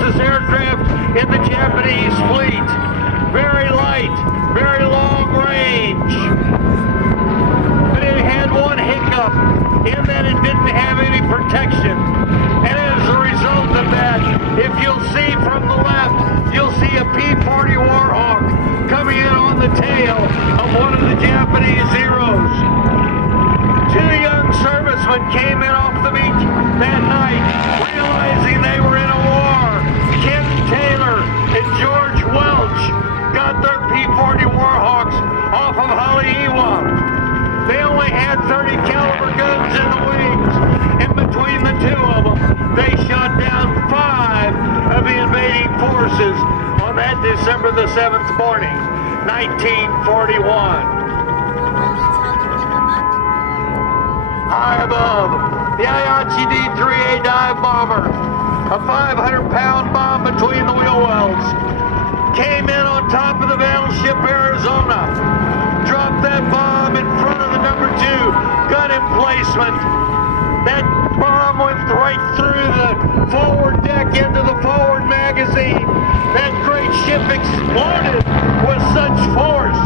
fastest aircraft in the Japanese fleet. Very light, very long range. But it had one hiccup in that it didn't have any protection. And as a result of that, if you'll see from the left, you'll see a P-40 Warhawk coming in on the tail of one of the Japanese Zeros. Two young servicemen came in off the beach that night, realizing they were in a war. Ken Taylor and George Welch got their P-40 Warhawks off of Haleiwa. They only had 30 caliber guns in the wings, and between the two of them, they shot down 5 of the invading forces on that December the 7th morning, 1941. High above, the Ayachi D-3A dive bomber, a 500-pound bomb between the wheel wells, came in on top of the battleship Arizona, dropped that bomb in front of the number 2 gun emplacement. That bomb went right through the forward deck into the forward magazine. That great ship exploded with such force.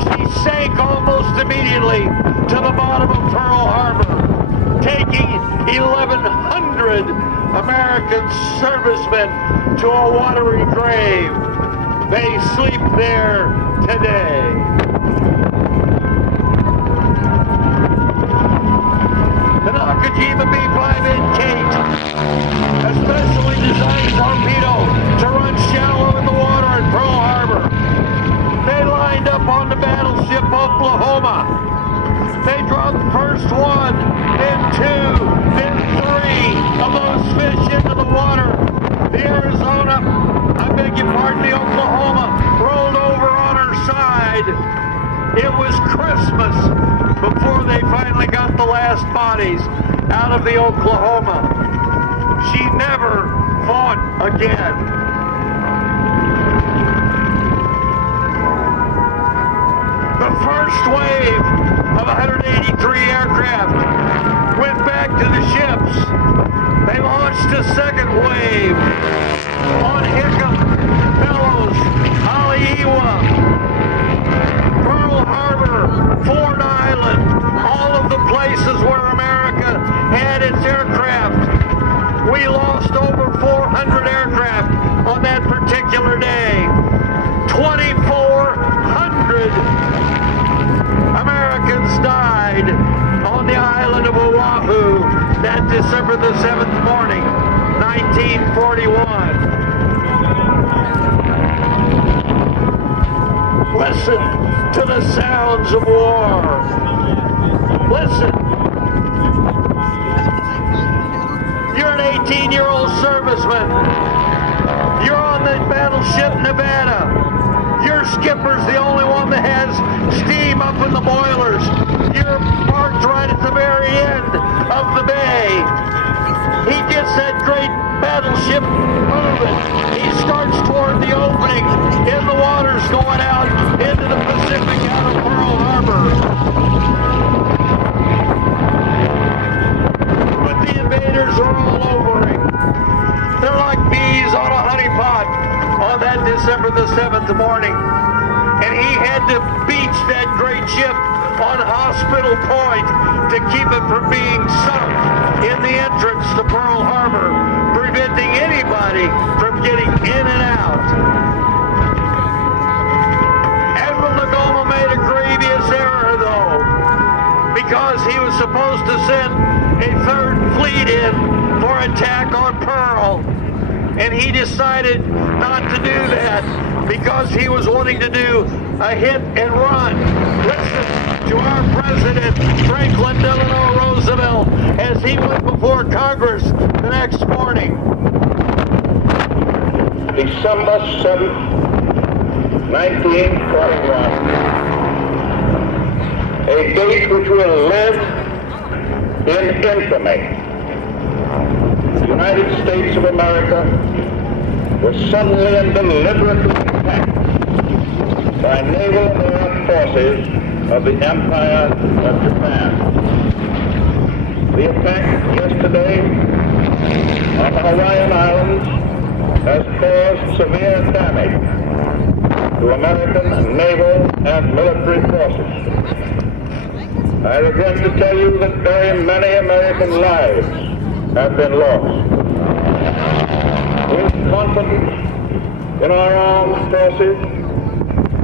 She sank almost immediately to the bottom of Pearl Harbor, taking 1,100 American servicemen to a watery grave. They sleep there today. The Nakajima B-5N Kate, a specially designed torpedo to run shallow in the water at Pearl Harbor. They lined up on the battleship Oklahoma. They dropped first 1, then 2, then 3 of those fish into the water. The Arizona, the Oklahoma, rolled over on her side. It was Christmas before they finally got the last bodies out of the Oklahoma. She never fought again. The first wave of 183 aircraft went back to the ships. They launched a second wave on Hickam, Bellows, Haleiwa, Pearl Harbor, Ford Island, all of the places where America had its aircraft. We lost over 400 aircraft on that particular day. 2,400 Americans died on the island of Oahu that December the 7th morning, 1941. Listen to the sounds of war. Listen. You're an 18-year-old serviceman. You're on the battleship Nevada. Your skipper's the only one that has steam up in the boilers. You're parked right at the very end of the bay. He gets that great battleship moving. He starts toward the opening, and the water's going out into the Pacific out of Pearl Harbor. But the invaders are all over him. They're like bees on a honey pot on that December the 7th morning. And he had to beach that great ship on Hospital Point to keep it from being sunk in the entrance to Pearl Harbor, preventing anybody from getting in and out. Admiral Nagoma made a grievous error, though, because he was supposed to send a third fleet in for attack on Pearl, and he decided not to do that because he was wanting to do a hit and run. Listen to our President, Franklin Delano Roosevelt, as he went before Congress the next morning. December 7th, 1941, a date which will live in infamy. The United States of America was suddenly and deliberately attacked by naval and air forces of the Empire of Japan. The attack yesterday on the Hawaiian Islands hands has caused severe damage to American naval and military forces. I regret to tell you that very many American lives have been lost. With confidence in our armed forces,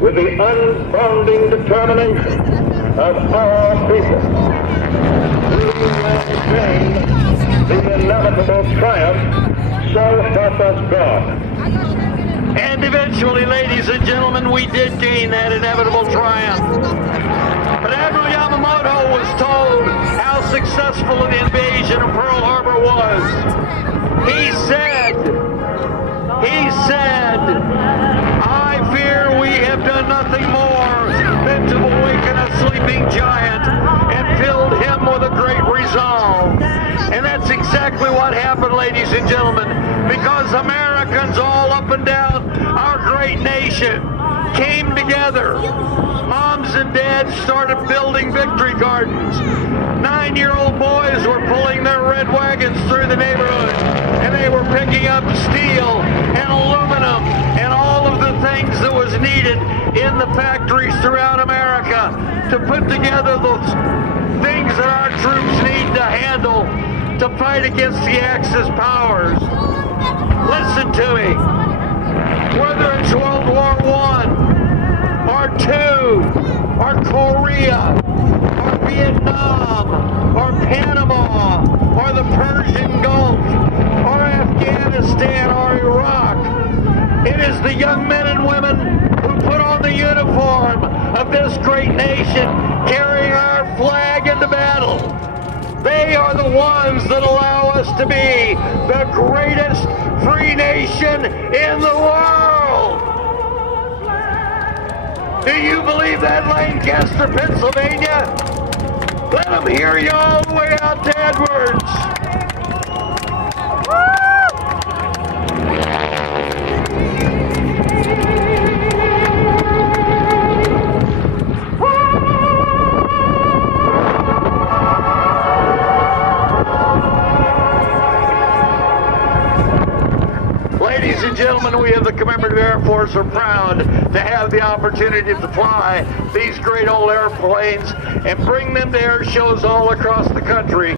with the unbounding determination of our people, we maintain the inevitable triumph, so help us God. And eventually, ladies and gentlemen, we did gain that inevitable triumph. But Admiral Yamamoto was told how successful the invasion of Pearl Harbor was. He said, I fear we have done nothing more than to awaken a sleeping giant and filled him with a great resolve. And that's exactly what happened, ladies and gentlemen, because Americans all up and down our great nation came together. Moms and dads started building victory gardens. 9-year-old boys were pulling their red wagons through the neighborhood, and they were picking up steel and aluminum and all of the things that was needed in the factories throughout America to put together those things that our troops need to handle to fight against the Axis powers. Listen to me. Whether it's World War I, or II, or Korea, or Vietnam, or Panama, or the Persian Gulf, or Afghanistan, or Iraq, it is the young men and women who put on the uniform of this great nation, carrying our flag into battle. They are the ones that allow us to be the greatest free nation in the world. Do you believe that, Lancaster, Pennsylvania? Let them hear you all the way out to Edwards. Ladies and gentlemen, we of the Commemorative Air Force are proud to have the opportunity to fly these great old airplanes and bring them to air shows all across the country.